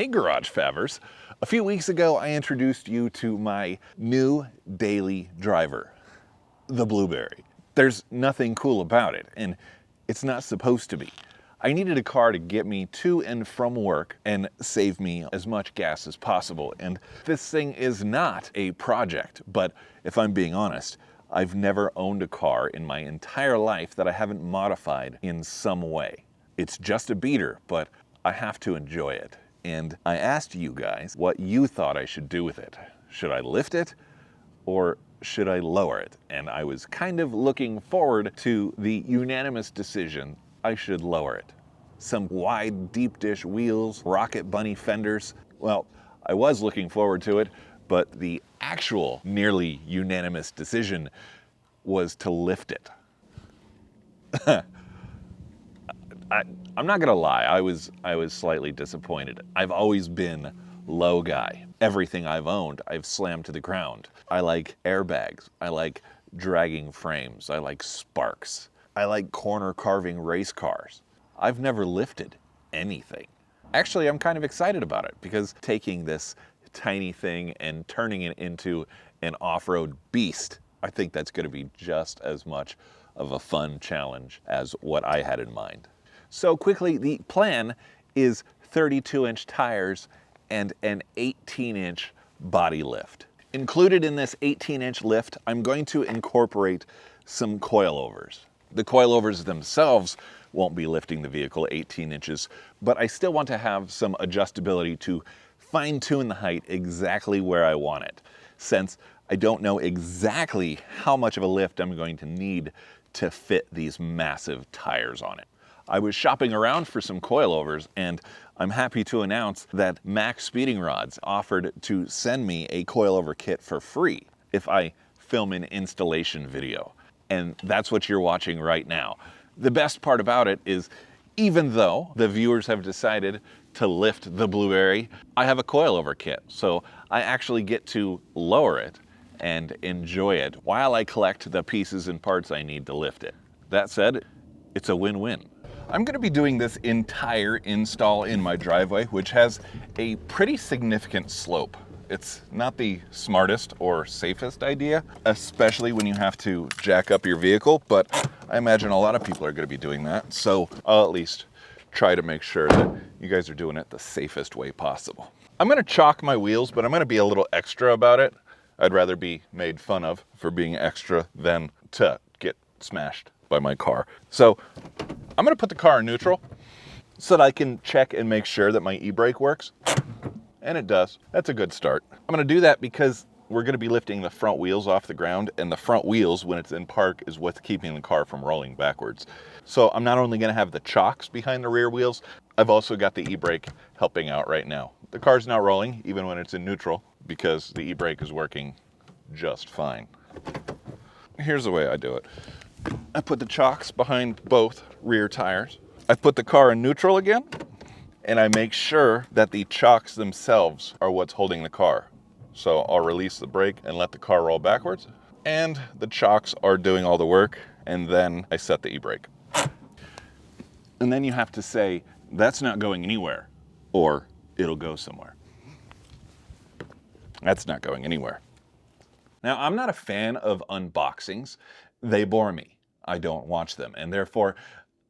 Hey Garage Favors. A few weeks ago I introduced you to my new daily driver, the Blueberry. There's nothing cool about it, and it's not supposed to be. I needed a car to get me to and from work and save me as much gas as possible, and this thing is not a project, but if I'm being honest, I've never owned a car in my entire life that I haven't modified in some way. It's just a beater, but I have to enjoy it. And I asked you guys what you thought I should do with it. Should I lift it or should I lower it? And I was kind of looking forward to the unanimous decision I should lower it. Some wide deep dish wheels, rocket bunny fenders. Well, I was looking forward to it, but the actual nearly unanimous decision was to lift it. I'm not gonna lie, I was slightly disappointed. I've always been low guy. Everything I've owned, I've slammed to the ground. I like airbags, I like dragging frames, I like sparks. I like corner carving race cars. I've never lifted anything. Actually, I'm kind of excited about it because taking this tiny thing and turning it into an off-road beast, I think that's gonna be just as much of a fun challenge as what I had in mind. So quickly, the plan is 32-inch tires and an 18-inch body lift. Included in this 18-inch lift, I'm going to incorporate some coilovers. The coilovers themselves won't be lifting the vehicle 18 inches, but I still want to have some adjustability to fine-tune the height exactly where I want it, since I don't know exactly how much of a lift I'm going to need to fit these massive tires on it. I was shopping around for some coilovers, and I'm happy to announce that MaXpeeding Rods offered to send me a coilover kit for free if I film an installation video. And that's what you're watching right now. The best part about it is, even though the viewers have decided to lift the Blueberry, I have a coilover kit, so I actually get to lower it and enjoy it while I collect the pieces and parts I need to lift it. That said, it's a win-win. I'm gonna be doing this entire install in my driveway, which has a pretty significant slope. It's not the smartest or safest idea, especially when you have to jack up your vehicle, but I imagine a lot of people are gonna be doing that, so I'll at least try to make sure that you guys are doing it the safest way possible. I'm gonna chalk my wheels, but I'm gonna be a little extra about it. I'd rather be made fun of for being extra than to get smashed by my car. So I'm gonna put the car in neutral so that I can check and make sure that my e-brake works. And it does. That's a good start. I'm gonna do that because we're gonna be lifting the front wheels off the ground, and the front wheels, when it's in park, is what's keeping the car from rolling backwards. So I'm not only gonna have the chocks behind the rear wheels, I've also got the e-brake helping out right now. The car's not rolling, even when it's in neutral, because the e-brake is working just fine. Here's the way I do it. I put the chocks behind both rear tires. I put the car in neutral again, and I make sure that the chocks themselves are what's holding the car. So I'll release the brake and let the car roll backwards, and the chocks are doing all the work, and then I set the e-brake. And then you have to say, that's not going anywhere, or it'll go somewhere. That's not going anywhere. Now, I'm not a fan of unboxings. They bore me. I don't watch them, and therefore,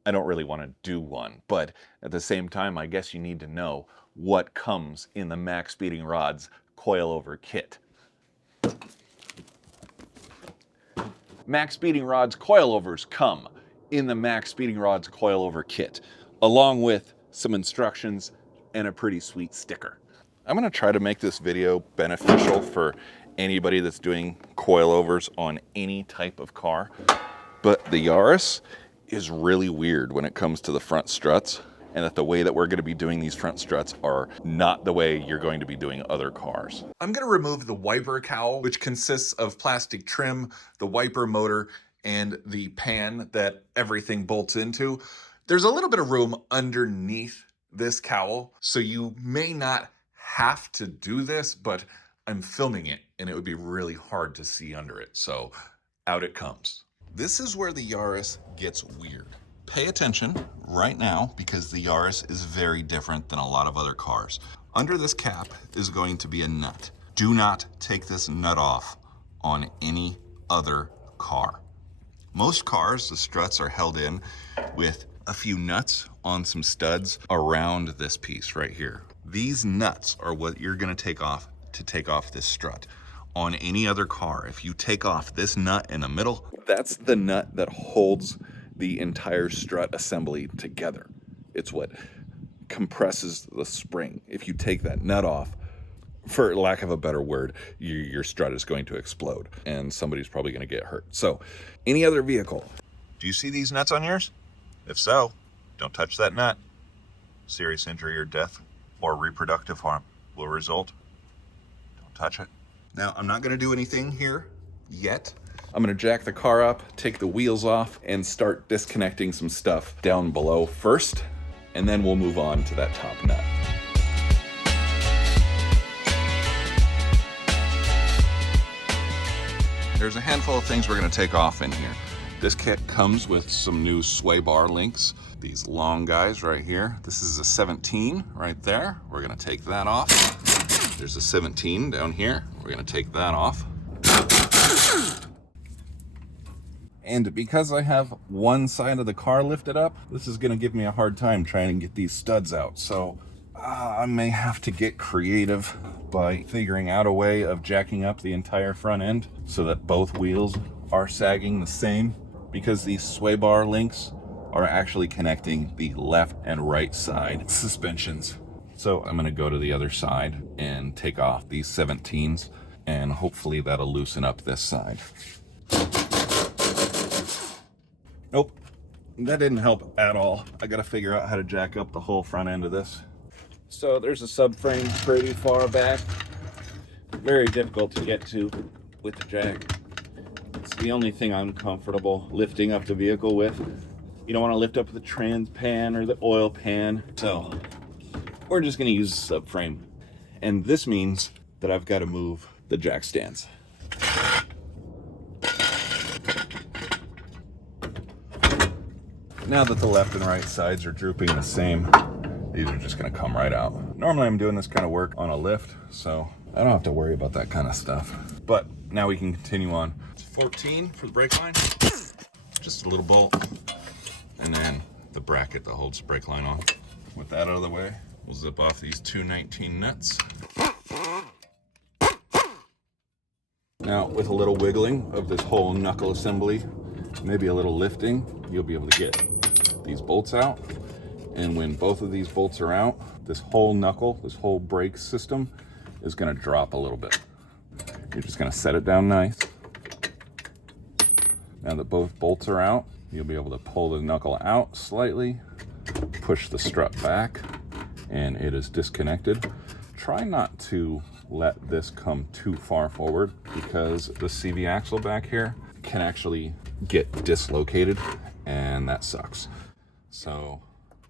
I don't really want to do one. But at the same time, I guess you need to know what comes in the MaXpeeding Rods coilover kit. MaXpeeding Rods coilovers come in the MaXpeeding Rods coilover kit, along with some instructions and a pretty sweet sticker. I'm going to try to make this video beneficial for anybody that's doing coilovers on any type of car, but the Yaris is really weird when it comes to the front struts, and that the way that we're going to be doing these front struts are not the way you're going to be doing other cars. I'm going to remove the wiper cowl, which consists of plastic trim, the wiper motor, and the pan that everything bolts into. There's a little bit of room underneath this cowl, so you may not have to do this, but I'm filming it and it would be really hard to see under it, so out it comes. This is where the Yaris gets weird. Pay attention right now because the Yaris is very different than a lot of other cars. Under this cap is going to be a nut. Do not take this nut off on any other car. Most cars, the struts are held in with a few nuts on some studs around this piece right here. These nuts are what you're gonna take off to take off this strut. On any other car, if you take off this nut in the middle, that's the nut that holds the entire strut assembly together. It's what compresses the spring. If you take that nut off, for lack of a better word, your strut is going to explode and somebody's probably going to get hurt. So any other vehicle, do you see these nuts on yours? If so, don't touch that nut. Serious injury or death or reproductive harm will result. Don't touch it. Now, I'm not going to do anything here yet. I'm going to jack the car up, take the wheels off, and start disconnecting some stuff down below first, and then we'll move on to that top nut. There's a handful of things we're going to take off in here. This kit comes with some new sway bar links. These long guys right here. This is a 17 right there. We're going to take that off. There's a 17 down here. We're going to take that off. And because I have one side of the car lifted up, this is going to give me a hard time trying to get these studs out. So I may have to get creative by figuring out a way of jacking up the entire front end so that both wheels are sagging the same, because these sway bar links are actually connecting the left and right side suspensions. So I'm going to go to the other side and take off these 17s, and hopefully that'll loosen up this side. Nope, that didn't help at all. I got to figure out how to jack up the whole front end of this. So there's a subframe pretty far back. Very difficult to get to with the jack. It's the only thing I'm comfortable lifting up the vehicle with. You don't want to lift up the trans pan or the oil pan. So we're just going to use the subframe. And this means that I've got to move the jack stands. Now that the left and right sides are drooping the same, these are just going to come right out. Normally I'm doing this kind of work on a lift, so I don't have to worry about that kind of stuff. But now we can continue on. It's 14 for the brake line. Just a little bolt. And then the bracket that holds the brake line on. With that out of the way, we'll zip off these 219 nuts. Now, with a little wiggling of this whole knuckle assembly, maybe a little lifting, you'll be able to get these bolts out. And when both of these bolts are out, this whole knuckle, this whole brake system is going to drop a little bit. You're just going to set it down nice. Now that both bolts are out, you'll be able to pull the knuckle out slightly, push the strut back, and it is disconnected. Try not to let this come too far forward, because the CV axle back here can actually get dislocated, and that sucks. So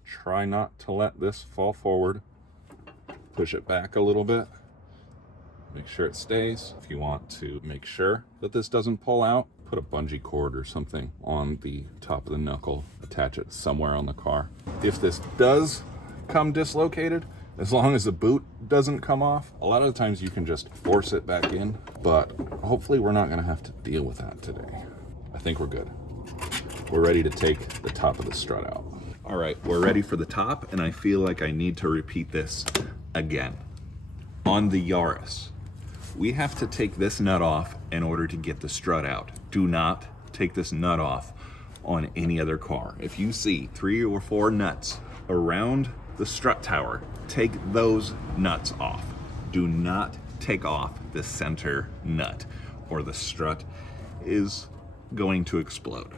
try not to let this fall forward. Push it back a little bit. Make sure it stays. If you want to make sure that this doesn't pull out, put a bungee cord or something on the top of the knuckle, attach it somewhere on the car. If this does come dislocated, as long as the boot doesn't come off, a lot of the times you can just force it back in, but hopefully we're not gonna have to deal with that today. I think we're good. We're ready to take the top of the strut out. All right, we're ready for the top, and I feel like I need to repeat this again. On the Yaris, we have to take this nut off in order to get the strut out. Do not take this nut off on any other car. If you see 3 or 4 nuts around the strut tower, take those nuts off. Do not take off the center nut, or the strut is going to explode.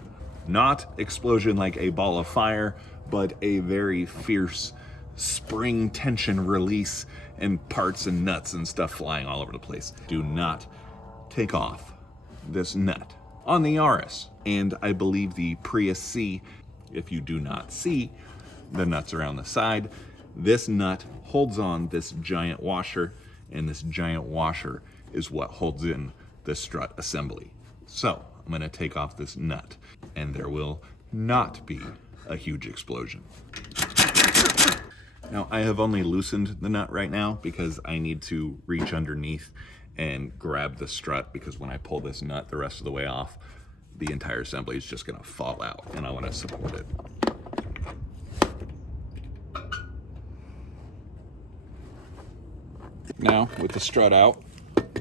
Not explosion like a ball of fire, but a very fierce spring tension release and parts and nuts and stuff flying all over the place. Do not take off this nut. On the Yaris, and I believe the Prius C, if you do not see the nuts around the side, this nut holds on this giant washer, and this giant washer is what holds in the strut assembly. So I'm going to take off this nut, and there will not be a huge explosion. Now, I have only loosened the nut right now because I need to reach underneath and grab the strut, because when I pull this nut the rest of the way off, the entire assembly is just going to fall out, and I want to support it. Now, with the strut out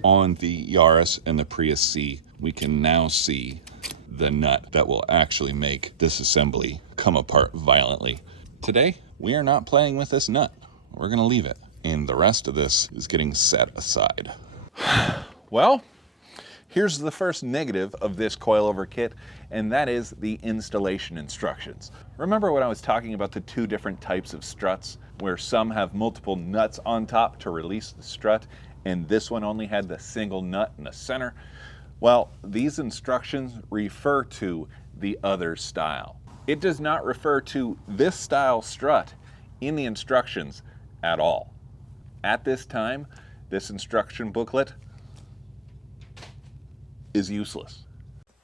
on the Yaris and the Prius C, we can now see the nut that will actually make this assembly come apart violently. Today, we are not playing with this nut. We're going to leave it, and the rest of this is getting set aside. Well, here's the first negative of this coilover kit, and that is the installation instructions. Remember when I was talking about the two different types of struts, where some have multiple nuts on top to release the strut, and this one only had the single nut in the center? Well, these instructions refer to the other style. It does not refer to this style strut in the instructions at all. At this time, this instruction booklet is useless.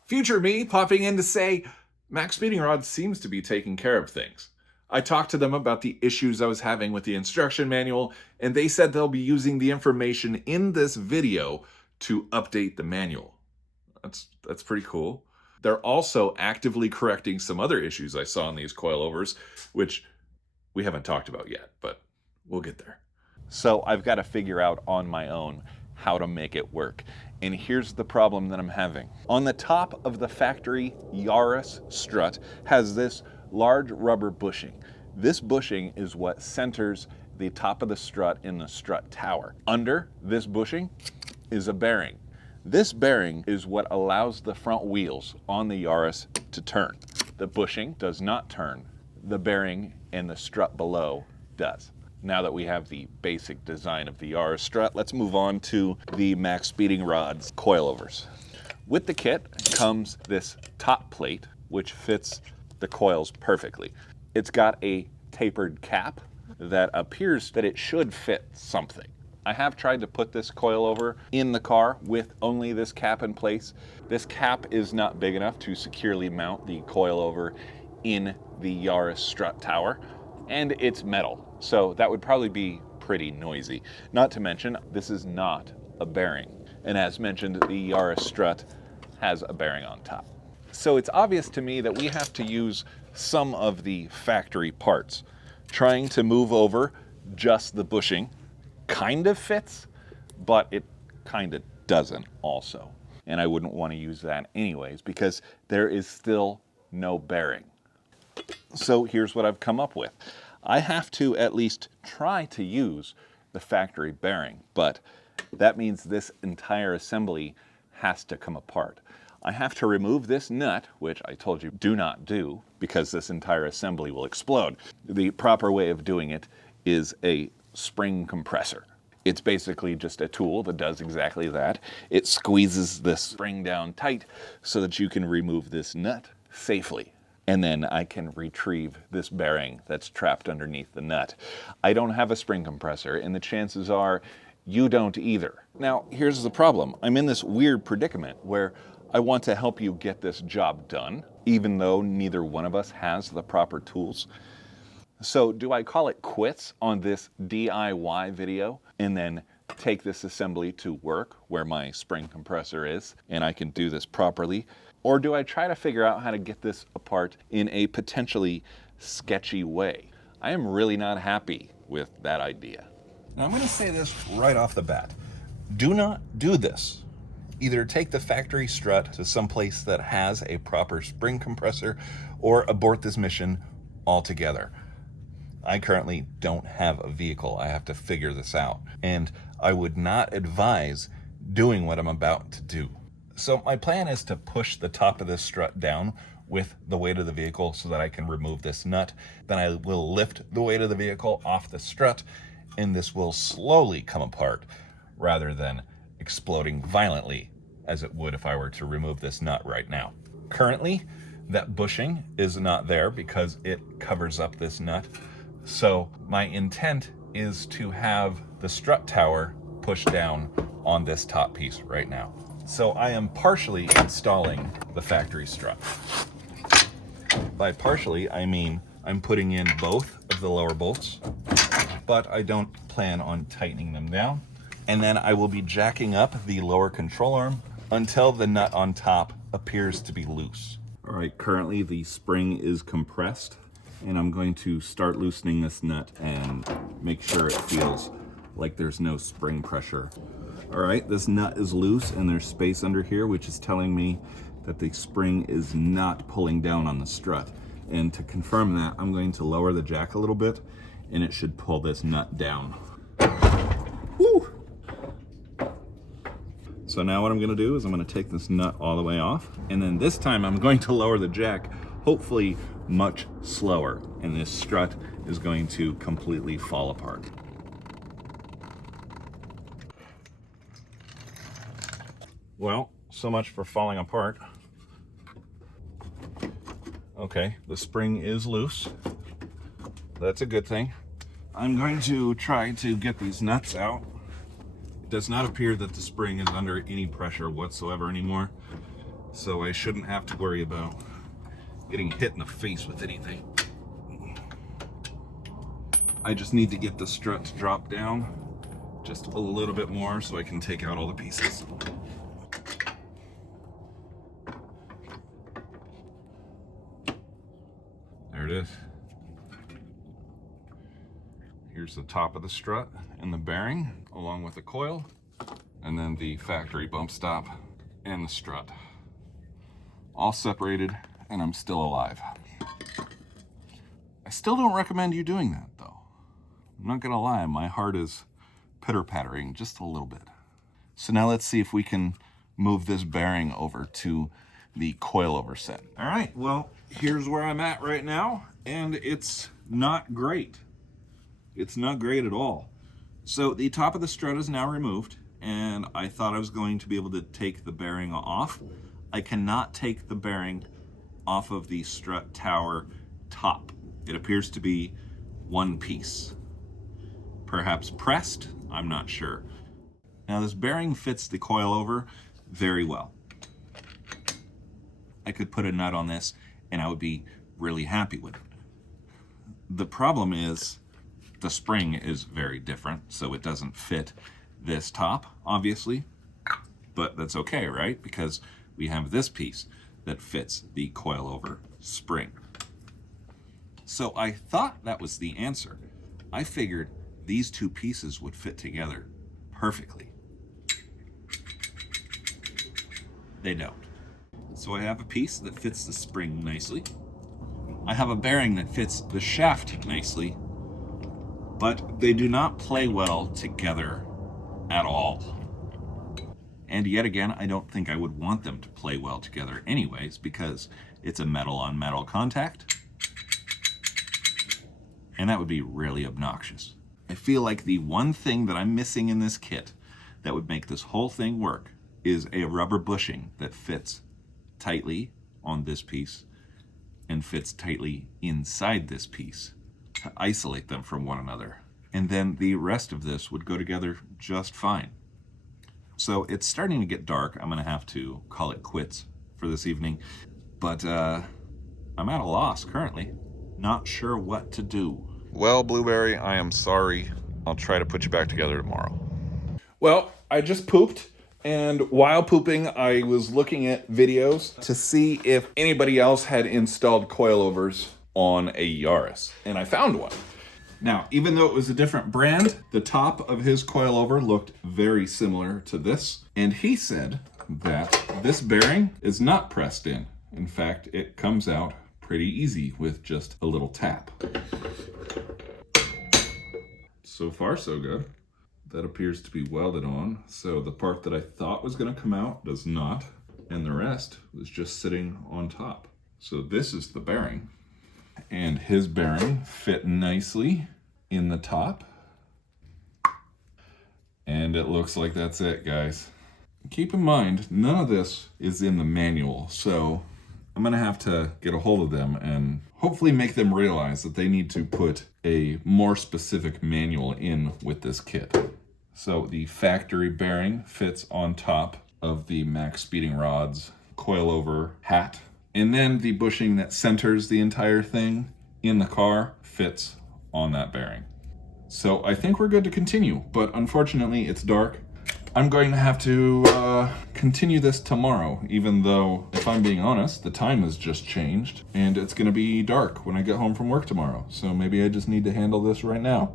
Future me popping in to say, MaXpeeding Rods seems to be taking care of things. I talked to them about the issues I was having with the instruction manual, and they said they'll be using the information in this video to update the manual. That's pretty cool. They're also actively correcting some other issues I saw in these coilovers, which we haven't talked about yet, but we'll get there. So I've got to figure out on my own how to make it work. And here's the problem that I'm having. On the top of the factory Yaris strut has this large rubber bushing. This bushing is what centers the top of the strut in the strut tower. Under this bushing is a bearing. This bearing is what allows the front wheels on the Yaris to turn. The bushing does not turn. The bearing and the strut below does. Now that we have the basic design of the Yaris strut, let's move on to the MaXpeeding Rods coilovers. With the kit comes this top plate, which fits the coils perfectly. It's got a tapered cap that appears that it should fit something. I have tried to put this coilover in the car with only this cap in place. This cap is not big enough to securely mount the coilover in the Yaris strut tower, and it's metal, so that would probably be pretty noisy. Not to mention, this is not a bearing. And as mentioned, the Yaris strut has a bearing on top. So it's obvious to me that we have to use some of the factory parts. Trying to move over just the bushing kind of fits, but it kind of doesn't also. And I wouldn't want to use that anyways, because there is still no bearing. So here's what I've come up with. I have to at least try to use the factory bearing, but that means this entire assembly has to come apart. I have to remove this nut, which I told you do not do, because this entire assembly will explode. The proper way of doing it is a spring compressor. It's basically just a tool that does exactly that. It squeezes this spring down tight so that you can remove this nut safely. And then I can retrieve this bearing that's trapped underneath the nut. I don't have a spring compressor, and the chances are you don't either. Now, here's the problem. I'm in this weird predicament where I want to help you get this job done, even though neither one of us has the proper tools. So do I call it quits on this DIY video and then take this assembly to work where my spring compressor is and I can do this properly? Or do I try to figure out how to get this apart in a potentially sketchy way? I am really not happy with that idea. Now I'm going to say this right off the bat. Do not do this. Either take the factory strut to some place that has a proper spring compressor or abort this mission altogether. I currently don't have a vehicle. I have to figure this out. And I would not advise doing what I'm about to do. So my plan is to push the top of this strut down with the weight of the vehicle so that I can remove this nut. Then I will lift the weight of the vehicle off the strut, and this will slowly come apart rather than exploding violently as it would if I were to remove this nut right now. Currently, that bushing is not there because it covers up this nut. So my intent is to have the strut tower pushed down on this top piece right now. So I am partially installing the factory strut. By partially, I mean I'm putting in both of of the lower bolts, but I don't plan on tightening them down. And then I will be jacking up the lower control arm until the nut on top appears to be loose. All right, currently the spring is compressed, and I'm going to start loosening this nut and make sure it feels like there's no spring pressure. All right, this nut is loose and there's space under here, which is telling me that the spring is not pulling down on the strut. And to confirm that, I'm going to lower the jack a little bit and it should pull this nut down. Woo! So now what I'm gonna do is I'm gonna take this nut all the way off, and then this time I'm going to lower the jack, hopefully much slower, and this strut is going to completely fall apart. Well, so much for falling apart. Okay, the spring is loose. That's a good thing. I'm going to try to get these nuts out. It does not appear that the spring is under any pressure whatsoever anymore, so I shouldn't have to worry about getting hit in the face with anything. I just need to get the strut to drop down just a little bit more so I can take out all the pieces. There it is. Here's the top of the strut and the bearing, along with the coil, and then the factory bump stop and the strut. All separated, and I'm still alive. I still don't recommend you doing that, though. I'm not gonna lie, my heart is pitter-pattering just a little bit. So now let's see if we can move this bearing over to the coilover set. All right, well, here's where I'm at right now, and it's not great. It's not great at all. So the top of the strut is now removed, and I thought I was going to be able to take the bearing off. I cannot take the bearing off of the strut tower top. It appears to be one piece. Perhaps pressed, I'm not sure. Now this bearing fits the coilover very well. I could put a nut on this and I would be really happy with it. The problem is the spring is very different, so it doesn't fit this top, obviously, but that's okay, right? Because we have this piece that fits the coilover spring. So I thought that was the answer. I figured these two pieces would fit together perfectly. They don't. So I have a piece that fits the spring nicely. I have a bearing that fits the shaft nicely, but they do not play well together at all. And yet again, I don't think I would want them to play well together anyways, because it's a metal on metal contact, and that would be really obnoxious. I feel like the one thing that I'm missing in this kit that would make this whole thing work is a rubber bushing that fits tightly on this piece and fits tightly inside this piece to isolate them from one another. And then the rest of this would go together just fine. So it's starting to get dark. I'm gonna have to call it quits for this evening, but I'm at a loss currently. Not sure what to do. Well, Blueberry, I am sorry. I'll try to put you back together tomorrow. Well, I just pooped, and while pooping, I was looking at videos to see if anybody else had installed coilovers on a Yaris, and I found one. Now, even though it was a different brand, the top of his coilover looked very similar to this, and he said that this bearing is not pressed in. In fact, it comes out pretty easy with just a little tap. So far, so good. That appears to be welded on, so the part that I thought was going to come out does not, and the rest was just sitting on top. So this is the bearing, and his bearing fit nicely in the top, and it looks like that's it, guys. Keep in mind, none of this is in the manual, so I'm gonna have to get a hold of them and hopefully make them realize that they need to put a more specific manual in with this kit. So the factory bearing fits on top of the MaXpeedingRods coilover hat. And then the bushing that centers the entire thing in the car fits on that bearing. So I think we're good to continue, but unfortunately it's dark. I'm going to have to continue this tomorrow, even though, if I'm being honest, the time has just changed and it's going to be dark when I get home from work tomorrow. So maybe I just need to handle this right now.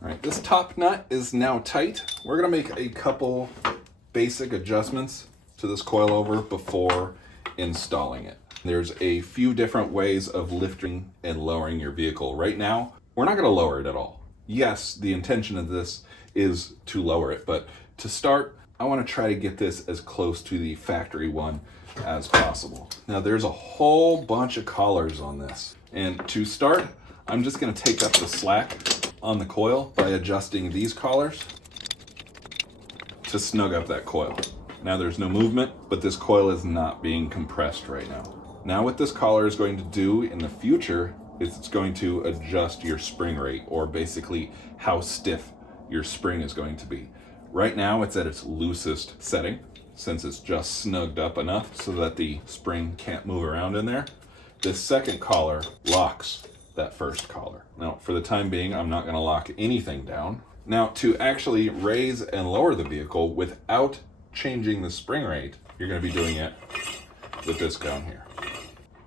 All right, this top nut is now tight. We're gonna make a couple basic adjustments to this coilover before installing it. There's a few different ways of lifting and lowering your vehicle. Right now, we're not gonna lower it at all. Yes, the intention of this is to lower it, but to start, I wanna try to get this as close to the factory one as possible. Now, there's a whole bunch of collars on this. And to start, I'm just gonna take up the slack on the coil by adjusting these collars to snug up that coil. Now there's no movement, but this coil is not being compressed right now. Now what this collar is going to do in the future is it's going to adjust your spring rate, or basically how stiff your spring is going to be. Right now it's at its loosest setting, since it's just snugged up enough so that the spring can't move around in there. This second collar locks that first collar. Now, for the time being, I'm not going to lock anything down. Now, to actually raise and lower the vehicle without changing the spring rate, you're going to be doing it with this down here.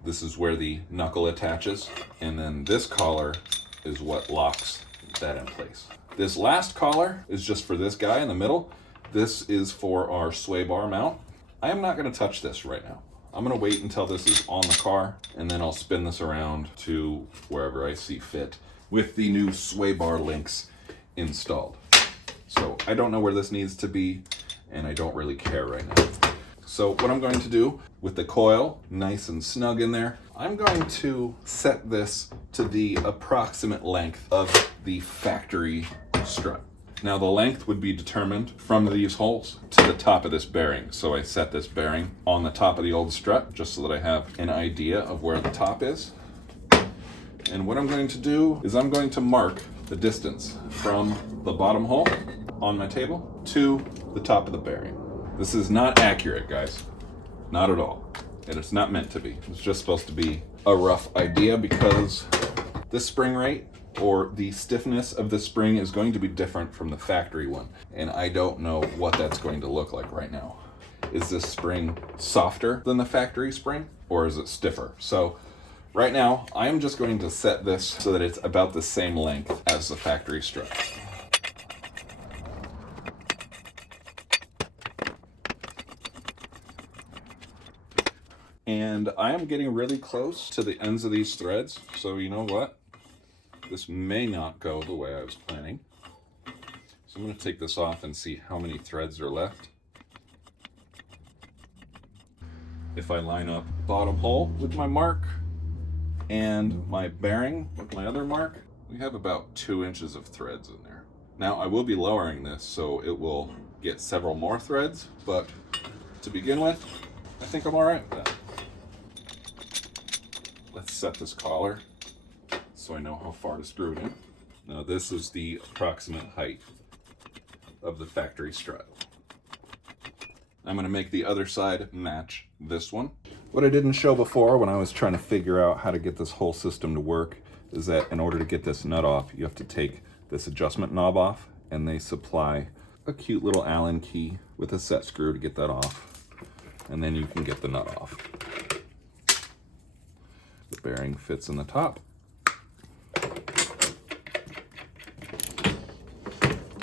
This is where the knuckle attaches, and then this collar is what locks that in place. This last collar is just for this guy in the middle. This is for our sway bar mount. I am not going to touch this right now. I'm gonna wait until this is on the car, and then I'll spin this around to wherever I see fit with the new sway bar links installed. So I don't know where this needs to be, and I don't really care right now. So what I'm going to do with the coil nice and snug in there, I'm going to set this to the approximate length of the factory strut. Now the length would be determined from these holes to the top of this bearing. So I set this bearing on the top of the old strut just so that I have an idea of where the top is. And what I'm going to do is I'm going to mark the distance from the bottom hole on my table to the top of the bearing. This is not accurate, guys. Not at all. And it's not meant to be. It's just supposed to be a rough idea, because the spring rate or the stiffness of the spring is going to be different from the factory one. And I don't know what that's going to look like right now. Is this spring softer than the factory spring, or is it stiffer? So right now, I'm just going to set this so that it's about the same length as the factory strut. And I am getting really close to the ends of these threads, so you know what? This may not go the way I was planning. So I'm going to take this off and see how many threads are left. If I line up bottom hole with my mark and my bearing with my other mark, we have about 2 inches of threads in there. Now I will be lowering this so it will get several more threads, but to begin with, I think I'm all right with that. Let's set this collar so I know how far to screw it in. Now this is the approximate height of the factory strut. I'm going to make the other side match this one. What I didn't show before when I was trying to figure out how to get this whole system to work is that in order to get this nut off, you have to take this adjustment knob off, and they supply a cute little Allen key with a set screw to get that off, and then you can get the nut off. The bearing fits in the top.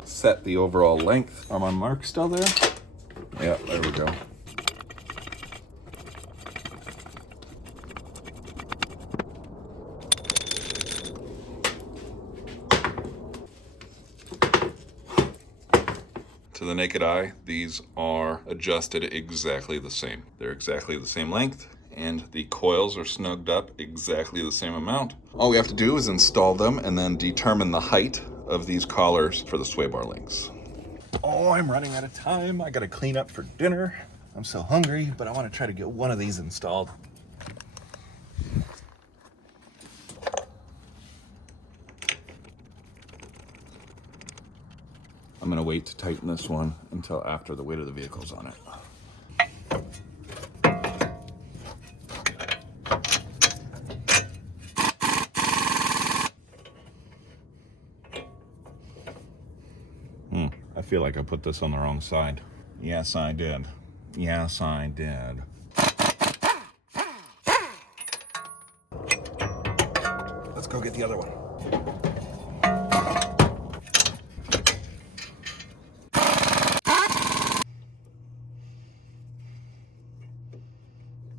Set the overall length. Are my marks still there? Yeah, there we go. To the naked eye, these are adjusted exactly the same. They're exactly the same length, and the coils are snugged up exactly the same amount. All we have to do is install them and then determine the height of these collars for the sway bar links. Oh, I'm running out of time. I gotta clean up for dinner. I'm so hungry, but I want to try to get one of these installed. I'm gonna wait to tighten this one until after the weight of the vehicle's on it. I feel like I put this on the wrong side. Yes, I did. Yes, I did. Let's go get the other one.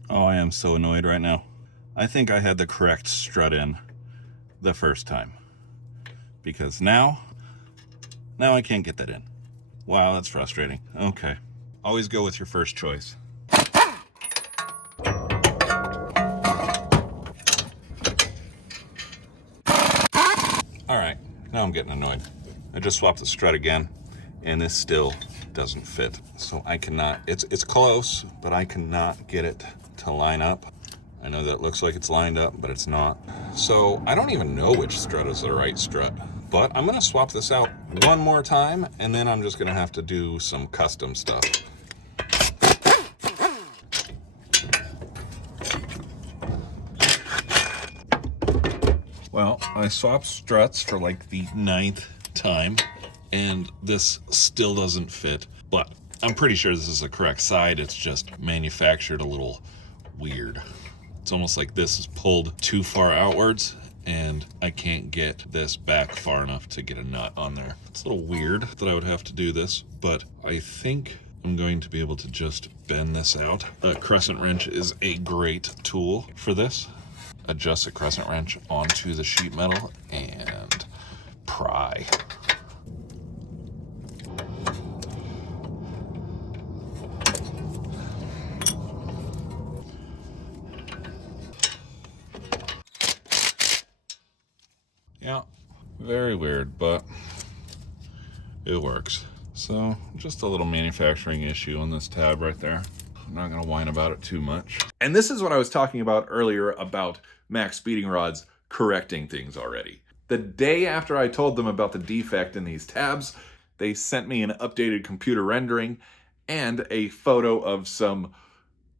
Oh, I am so annoyed right now. I think I had the correct strut in the first time. Because now I can't get that in. Wow, that's frustrating. Okay. Always go with your first choice. All right, now I'm getting annoyed. I just swapped the strut again, and this still doesn't fit. So I cannot, it's close, but I cannot get it to line up. I know that looks like it's lined up, but it's not. So I don't even know which strut is the right strut. But I'm gonna swap this out one more time, and then I'm just gonna have to do some custom stuff. Well, I swapped struts for like the 9th time, and this still doesn't fit, but I'm pretty sure this is the correct side. It's just manufactured a little weird. It's almost like this is pulled too far outwards, and I can't get this back far enough to get a nut on there. It's a little weird that I would have to do this, but I think I'm going to be able to just bend this out. A crescent wrench is a great tool for this. Adjust the crescent wrench onto the sheet metal and pry. Yeah, very weird, but it works. So just a little manufacturing issue on this tab right there. I'm not gonna whine about it too much. And this is what I was talking about earlier about MaXpeeding Rods correcting things already. The day after I told them about the defect in these tabs, they sent me an updated computer rendering and a photo of some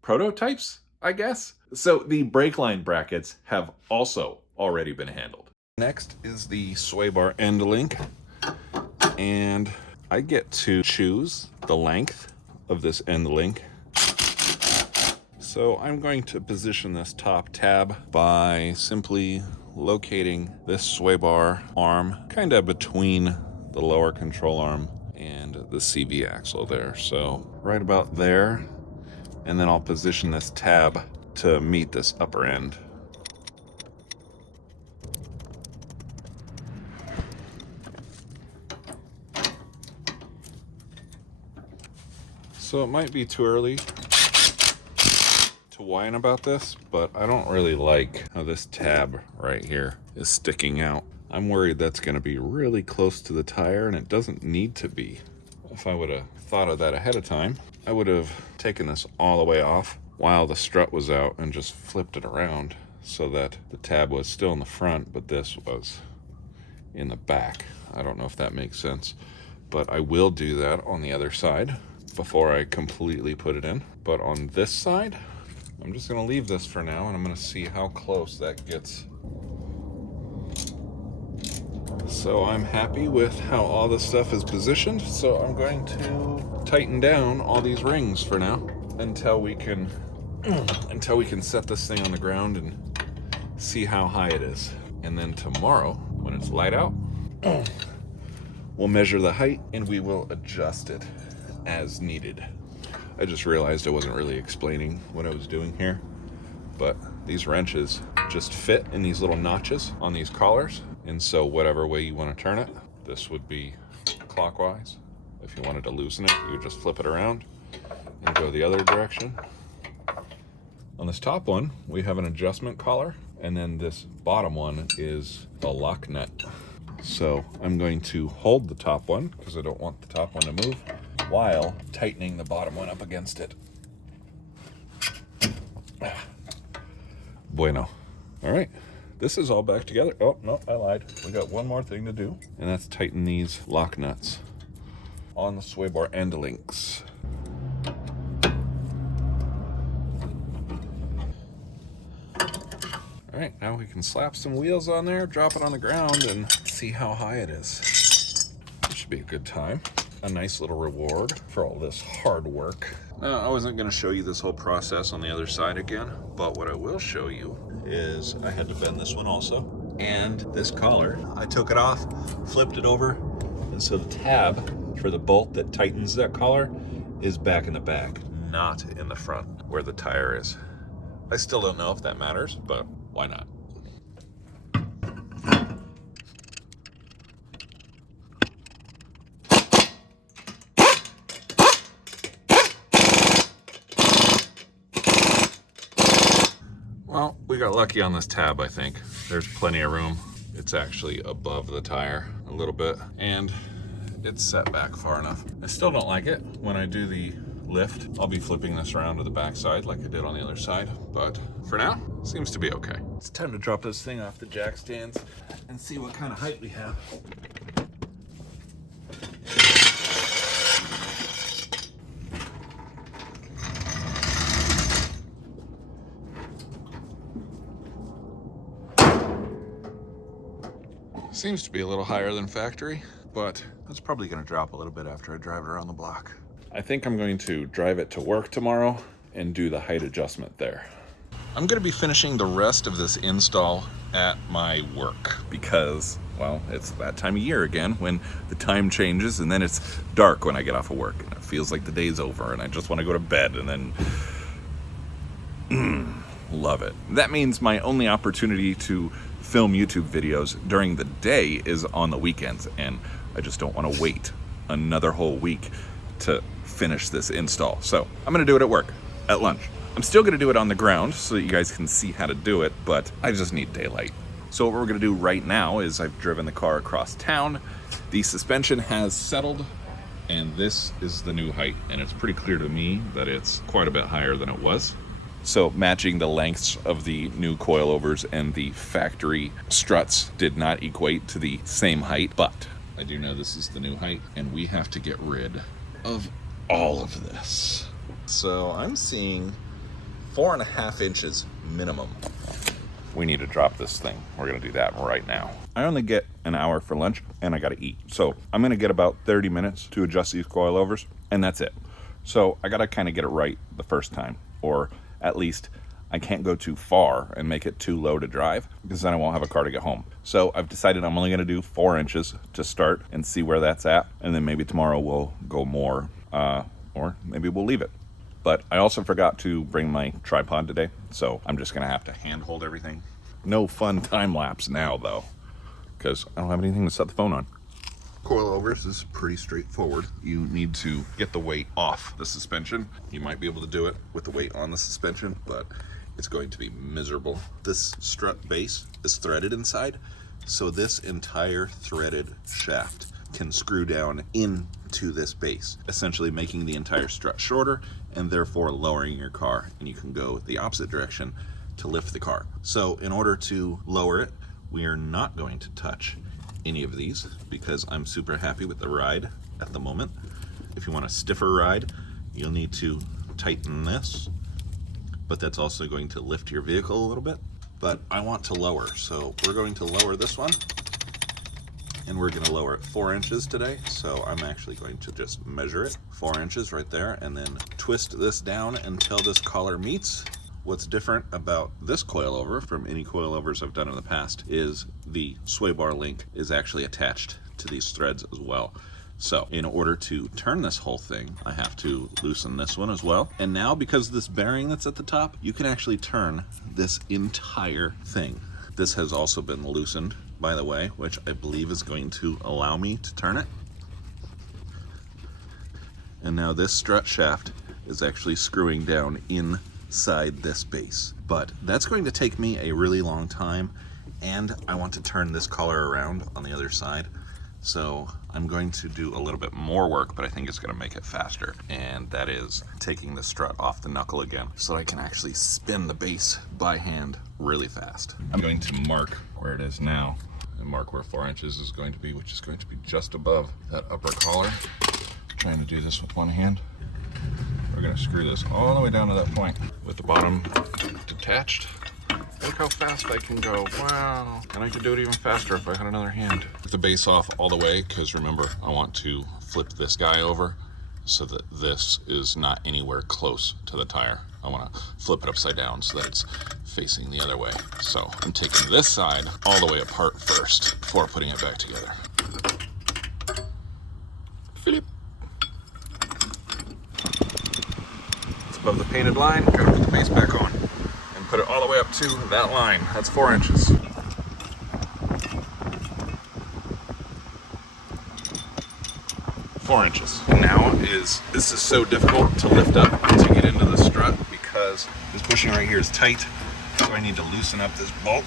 prototypes, I guess. So the brake line brackets have also already been handled. Next is the sway bar end link, and I get to choose the length of this end link. So I'm going to position this top tab by simply locating this sway bar arm kind of between the lower control arm and the CV axle there. So right about there, and then I'll position this tab to meet this upper end. So it might be too early to whine about this, but I don't really like how this tab right here is sticking out. I'm worried that's going to be really close to the tire, and it doesn't need to be. If I would have thought of that ahead of time, I would have taken this all the way off while the strut was out and just flipped it around so that the tab was still in the front, but this was in the back. I don't know if that makes sense, but I will do that on the other side before I completely put it in. But on this side, I'm just gonna leave this for now, and I'm gonna see how close that gets. So I'm happy with how all this stuff is positioned, so I'm going to tighten down all these rings for now until we can set this thing on the ground and see how high it is. And then tomorrow, when it's light out, we'll measure the height and we will adjust it as needed. I just realized I wasn't really explaining what I was doing here, but these wrenches just fit in these little notches on these collars, and so whatever way you want to turn it, this would be clockwise. If you wanted to loosen it, you would just flip it around and go the other direction. On this top one, we have an adjustment collar, and then this bottom one is a lock nut. So I'm going to hold the top one because I don't want the top one to move while tightening the bottom one up against it. Bueno. All right, this is all back together. Oh, no, I lied. We got one more thing to do, and that's tighten these lock nuts on the sway bar end links. All right, now we can slap some wheels on there, drop it on the ground, and see how high it is. It should be a good time. A nice little reward for all this hard work. Now, I wasn't gonna show you this whole process on the other side again, but what I will show you is I had to bend this one also. And this collar, I took it off, flipped it over, and so the tab for the bolt that tightens that collar is back in the back, not in the front where the tire is. I still don't know if that matters, but why not? Well, we got lucky on this tab, I think. There's plenty of room. It's actually above the tire a little bit, and it's set back far enough. I still don't like it. When I do the lift, I'll be flipping this around to the back side like I did on the other side, but for now, seems to be okay. It's time to drop this thing off the jack stands and see what kind of height we have. Seems to be a little higher than factory, but it's probably gonna drop a little bit after I drive it around the block. I think I'm going to drive it to work tomorrow and do the height adjustment there. I'm gonna be finishing the rest of this install at my work because, well, it's that time of year again when the time changes and then it's dark when I get off of work. And it feels like the day's over and I just wanna go to bed and then love it. That means my only opportunity to film YouTube videos during the day is on the weekends, and I just don't want to wait another whole week to finish this install. So I'm gonna do it at work, at lunch. I'm still gonna do it on the ground so that you guys can see how to do it, but I just need daylight. So what we're gonna do right now is I've driven the car across town. The suspension has settled, and this is the new height, and it's pretty clear to me that it's quite a bit higher than it was. So matching the lengths of the new coilovers and the factory struts did not equate to the same height, but I do know this is the new height, and we have to get rid of all of this. So I'm seeing 4.5 inches minimum. We need to drop this thing. We're gonna do that right now. I only get an hour for lunch and I gotta eat. So I'm gonna get about 30 minutes to adjust these coilovers, and that's it. So I gotta kind of get it right the first time, or at least I can't go too far and make it too low to drive because then I won't have a car to get home. So I've decided I'm only gonna do 4 inches to start and see where that's at. And then maybe tomorrow we'll go more, or maybe we'll leave it. But I also forgot to bring my tripod today. So I'm just gonna have to hand hold everything. No fun time lapse now though, because I don't have anything to set the phone on. Coilovers is pretty straightforward. You need to get the weight off the suspension. You might be able to do it with the weight on the suspension, but it's going to be miserable. This strut base is threaded inside, so this entire threaded shaft can screw down into this base, essentially making the entire strut shorter and therefore lowering your car, and you can go the opposite direction to lift the car. So in order to lower it, we are not going to touch any of these because I'm super happy with the ride at the moment. If you want a stiffer ride, you'll need to tighten this, but that's also going to lift your vehicle a little bit. But I want to lower, so we're going to lower this one, and we're going to lower it 4 inches today. So I'm actually going to just measure it 4 inches right there and then twist this down until this collar meets. What's different about this coilover from any coilovers I've done in the past is the sway bar link is actually attached to these threads as well. So in order to turn this whole thing, I have to loosen this one as well. And now because of this bearing that's at the top, you can actually turn this entire thing. This has also been loosened, by the way, which I believe is going to allow me to turn it. And now this strut shaft is actually screwing down inside this base. But that's going to take me a really long time, and I want to turn this collar around on the other side. So I'm going to do a little bit more work, but I think it's going to make it faster. And that is taking the strut off the knuckle again so I can actually spin the base by hand really fast. I'm going to mark where it is now and mark where 4 inches is going to be, which is going to be just above that upper collar. trying to do this with one hand. We're gonna screw this all the way down to that point with the bottom detached. Look how fast I can go, wow. And I could do it even faster if I had another hand. Take the base off all the way, because remember, I want to flip this guy over so that this is not anywhere close to the tire. I want to flip it upside down so that it's facing the other way. So I'm taking this side all the way apart first before putting it back together. Philip. It's above the painted line, gotta put the base back on. And put it all the way up to that line. That's 4 inches. And now this is so difficult to lift up to get into the strut because this bushing right here is tight. So I need to loosen up this bolt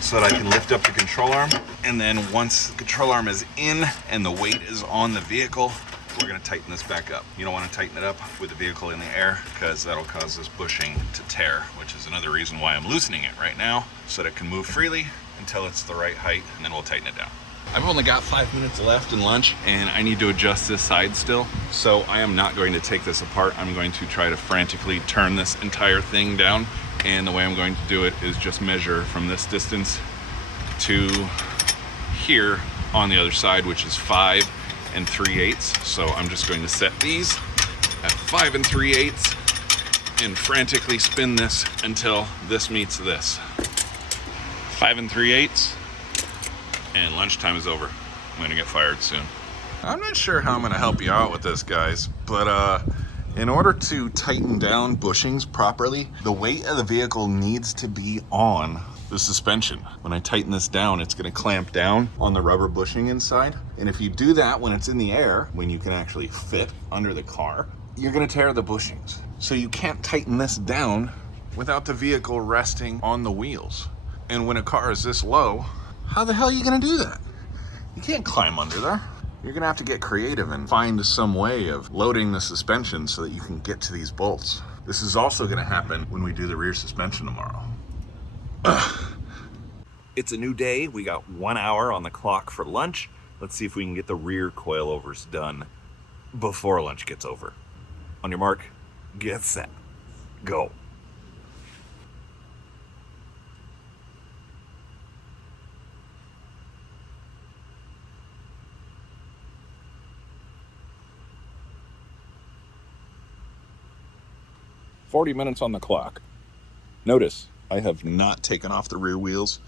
so that I can lift up the control arm. And then once the control arm is in and the weight is on the vehicle, we're gonna tighten this back up. You don't wanna tighten it up with the vehicle in the air because that'll cause this bushing to tear, which is another reason why I'm loosening it right now so that it can move freely until it's the right height, and then we'll tighten it down. I've only got 5 minutes left in lunch and I need to adjust this side still. So I am not going to take this apart. I'm going to try to frantically turn this entire thing down. And the way I'm going to do it is just measure from this distance to here on the other side, which is 5 3/8. So I'm just going to set these at 5 3/8 and frantically spin this until this meets this. 5 3/8. And lunchtime is over. I'm gonna get fired soon. I'm not sure how I'm gonna help you out with this, guys, but in order to tighten down bushings properly, the weight of the vehicle needs to be on the suspension. When I tighten this down, it's gonna clamp down on the rubber bushing inside. And if you do that when it's in the air, when you can actually fit under the car, you're gonna tear the bushings. So you can't tighten this down without the vehicle resting on the wheels. And when a car is this low, how the hell are you gonna do that? You can't climb under there. You're gonna have to get creative and find some way of loading the suspension so that you can get to these bolts. This is also gonna happen when we do the rear suspension tomorrow. It's a new day. We got 1 hour on the clock for lunch. Let's see if we can get the rear coilovers done before lunch gets over. On your mark, get set, go. "40 minutes on the clock." Notice, I have not taken off the rear wheels,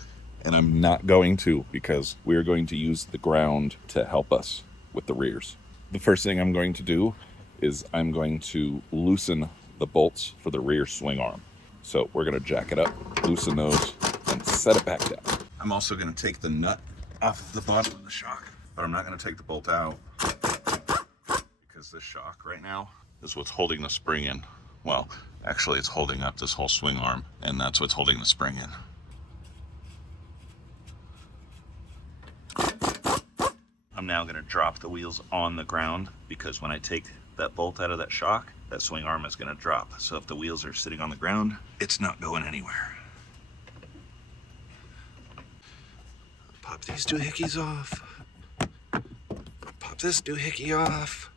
and I'm not going to because we are going to use the ground to help us with the rears. The first thing I'm going to do is I'm going to loosen the bolts for the rear swing arm. So we're gonna jack it up, loosen those, and set it back down. I'm also gonna take the nut off the bottom of the shock, but I'm not gonna take the bolt out because this shock right now is what's holding the spring in. Well, actually it's holding up this whole swing arm, and that's what's holding the spring in. I'm now gonna drop the wheels on the ground because when I take that bolt out of that shock, that swing arm is gonna drop. So if the wheels are sitting on the ground, it's not going anywhere. Pop these doohickeys off. Pop this doohickey off.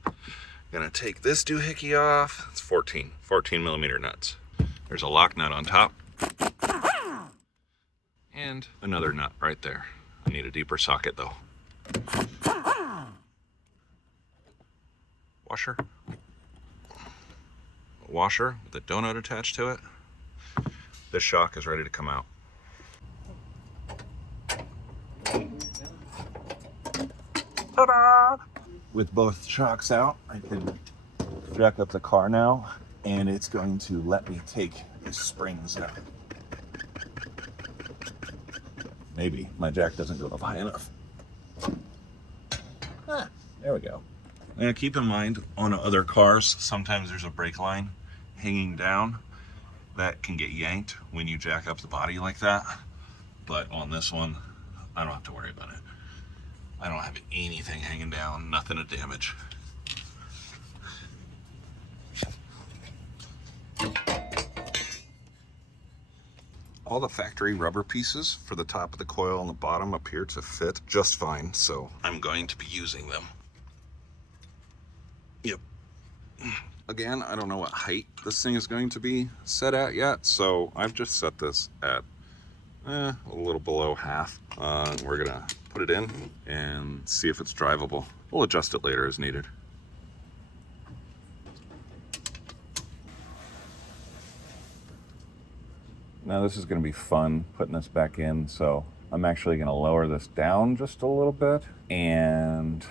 Gonna take this doohickey off. It's 14 millimeter nuts. There's a lock nut on top. And another nut right there. I need a deeper socket though. Washer. A washer with a donut attached to it. This shock is ready to come out. Ta-da! With both shocks out, I can jack up the car now, and it's going to let me take the springs out. Maybe my jack doesn't go up high enough. There we go. Now keep in mind, on other cars, sometimes there's a brake line hanging down that can get yanked when you jack up the body like that. But on this one, I don't have to worry about it. I don't have anything hanging down, nothing to damage. All the factory rubber pieces for the top of the coil and the bottom appear to fit just fine, so I'm going to be using them. Yep. Again, I don't know what height this thing is going to be set at yet, so I've just set this at a little below half. We're gonna put it in and see if it's drivable. We'll adjust it later as needed. Now this is going to be fun putting this back in, so I'm actually going to lower this down just a little bit, and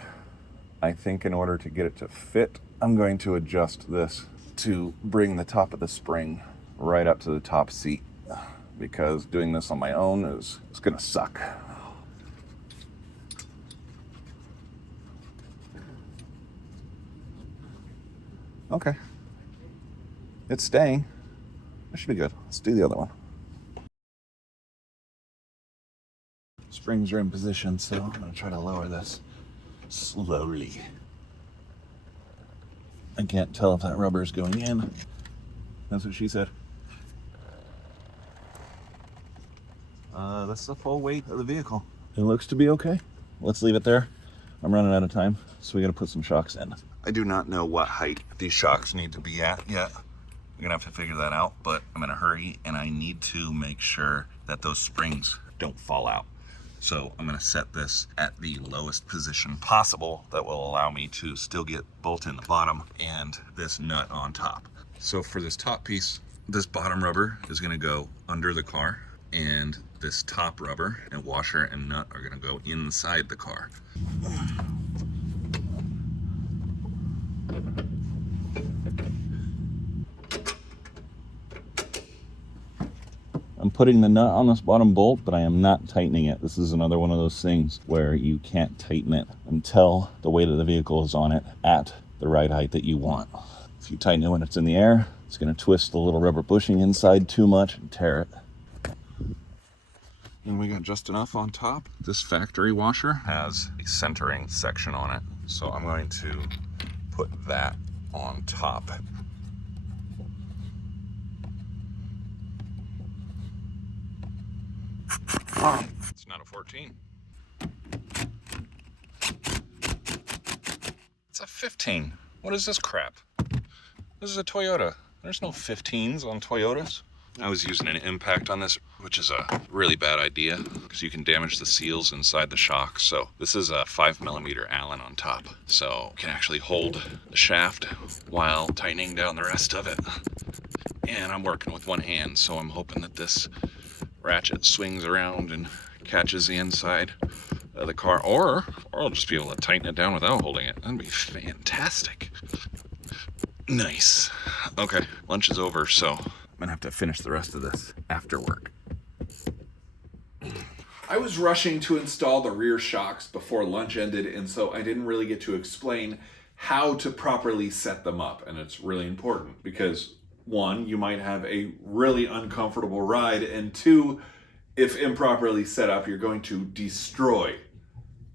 I think in order to get it to fit, I'm going to adjust this to bring the top of the spring right up to the top seat, because doing this on my own is going to suck. Okay, it's staying. That should be good. Let's do the other one. Springs are in position, so I'm going to try to lower this slowly. I can't tell if that rubber is going in. That's what she said. That's the full weight of the vehicle. It looks to be okay. Let's leave it there. I'm running out of time, so we got to put some shocks in. I do not know what height these shocks need to be at yet. I'm gonna have to figure that out, but I'm in a hurry and I need to make sure that those springs don't fall out. So I'm gonna set this at the lowest position possible that will allow me to still get bolt in the bottom and this nut on top. So for this top piece, this bottom rubber is gonna go under the car, and this top rubber and washer and nut are gonna go inside the car. I'm putting the nut on this bottom bolt, but I am not tightening it. This is another one of those things where you can't tighten it until the weight of the vehicle is on it at the right height that you want. If you tighten it when it's in the air, it's going to twist the little rubber bushing inside too much and tear it. And we got just enough on top. This factory washer has a centering section on it, so I'm going to put that on top. It's not a 14. It's a 15. What is this crap? This is a Toyota. There's no 15s on Toyotas. I was using an impact on this, which is a really bad idea because you can damage the seals inside the shock. So this is a 5mm Allen on top, so you can actually hold the shaft while tightening down the rest of it. And I'm working with one hand, so I'm hoping that this ratchet swings around and catches the inside of the car, or I'll just be able to tighten it down without holding it. That'd be fantastic. Nice. Okay, lunch is over, so I'm gonna have to finish the rest of this after work. I was rushing to install the rear shocks before lunch ended, and so I didn't really get to explain how to properly set them up. And it's really important because, one, you might have a really uncomfortable ride, and two, if improperly set up, you're going to destroy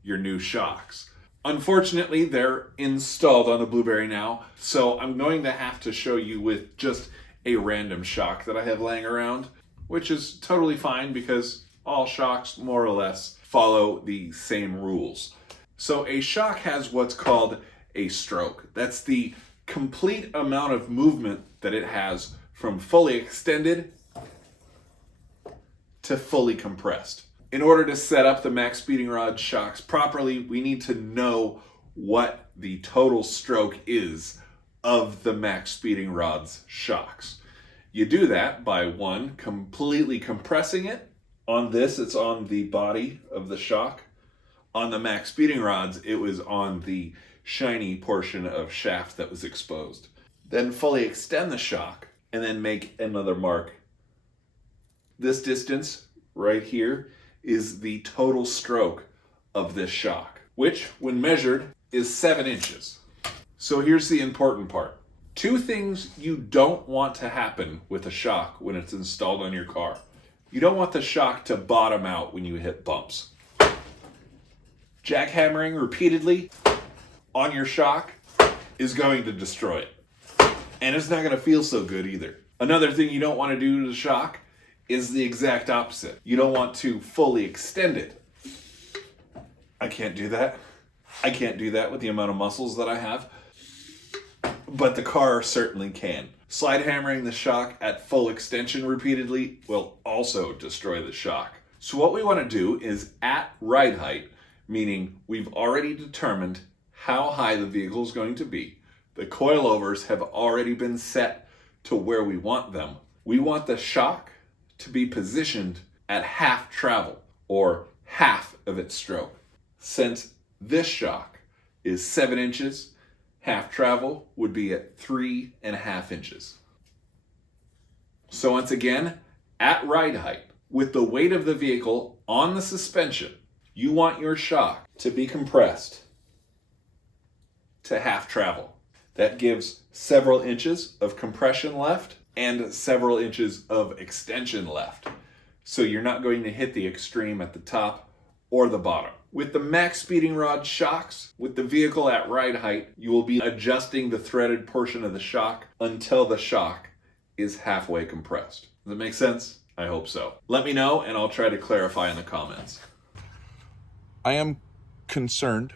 your new shocks. Unfortunately, they're installed on the Blueberry now, so I'm going to have to show you with just a random shock that I have laying around, which is totally fine because all shocks more or less follow the same rules. So a shock has what's called a stroke. That's the complete amount of movement that it has from fully extended to fully compressed. In order to set up the MaXpeedingRods shocks properly, we need to know what the total stroke is of the MaXpeedingRods shocks. You do that by, one, completely compressing it. On this, it's on the body of the shock. On the MaXpeedingRods, it was on the shiny portion of shaft that was exposed. Then fully extend the shock and then make another mark. This distance right here is the total stroke of this shock, which when measured is 7 inches. So here's the important part. 2 things you don't want to happen with a shock when it's installed on your car. You don't want the shock to bottom out when you hit bumps. Jackhammering repeatedly on your shock is going to destroy it. And it's not going to feel so good either. Another thing you don't want to do to the shock is the exact opposite. You don't want to fully extend it. I can't do that. I can't do that with the amount of muscles that I have. but the car certainly can. Slide hammering the shock at full extension repeatedly will also destroy the shock. So what we want to do is at ride height, meaning we've already determined how high the vehicle is going to be. The coilovers have already been set to where we want them. We want the shock to be positioned at half travel, or half of its stroke. Since this shock is 7 inches, half travel would be at 3.5 inches. So once again, at ride height, with the weight of the vehicle on the suspension, you want your shock to be compressed to half travel. That gives several inches of compression left and several inches of extension left. So you're not going to hit the extreme at the top or the bottom. With the MaXpeedingRods shocks, with the vehicle at ride height, you will be adjusting the threaded portion of the shock until the shock is halfway compressed. Does that make sense? I hope so. Let me know and I'll try to clarify in the comments. I am concerned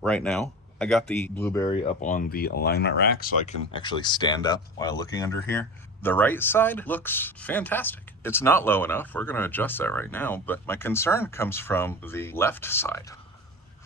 right now. I got the Blueberry up on the alignment rack so I can actually stand up while looking under here. The right side looks fantastic. It's not low enough. We're gonna adjust that right now, but my concern comes from the left side.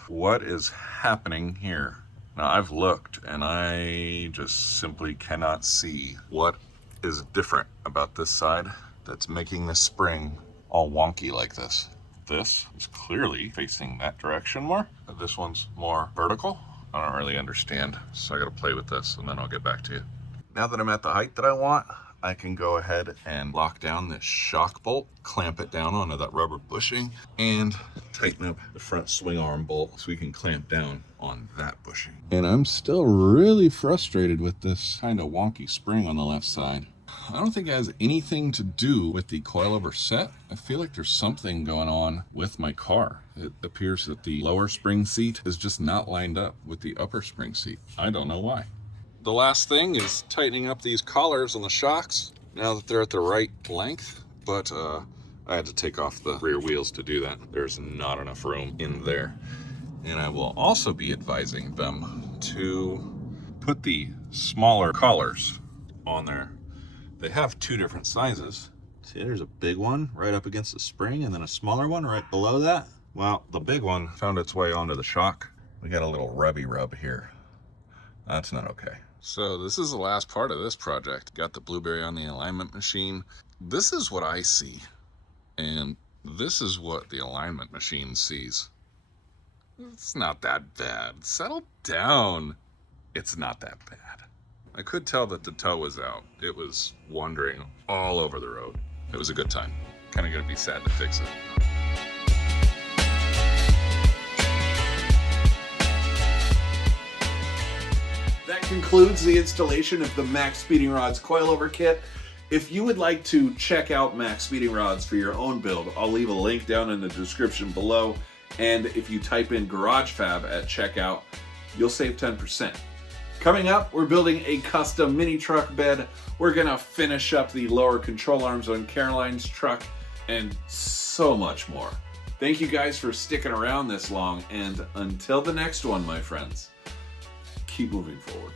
What is happening here? Now I've looked and I just simply cannot see what is different about this side that's making this spring all wonky like this. This is clearly facing that direction more. This one's more vertical. I don't really understand, so I gotta play with this and then I'll get back to you. Now that I'm at the height that I want, I can go ahead and lock down this shock bolt, clamp it down onto that rubber bushing, and tighten up the front swing arm bolt so we can clamp down on that bushing. And I'm still really frustrated with this kind of wonky spring on the left side. I don't think it has anything to do with the coilover set. I feel like there's something going on with my car. It appears that the lower spring seat is just not lined up with the upper spring seat. I don't know why. The last thing is tightening up these collars on the shocks now that they're at the right length, but I had to take off the rear wheels to do that. There's not enough room in there. And I will also be advising them to put the smaller collars on there. They have two different sizes. See, there's a big one right up against the spring and then a smaller one right below that. Well, the big one found its way onto the shock. We got a little rubby rub here. That's not okay. So this is the last part of this project. Got the Blueberry on the alignment machine. This is what I see. And this is what the alignment machine sees. It's not that bad. Settle down. It's not that bad. I could tell that the toe was out. It was wandering all over the road. It was a good time. Kind of gonna be sad to fix it. That concludes the installation of the MaXpeedingRods coilover kit. If you would like to check out MaXpeedingRods for your own build, I'll leave a link down in the description below. And if you type in GarageFab at checkout, you'll save 10%. Coming up, we're building a custom mini truck bed. We're gonna finish up the lower control arms on Caroline's truck and so much more. Thank you guys for sticking around this long, and until the next one, my friends, keep moving forward.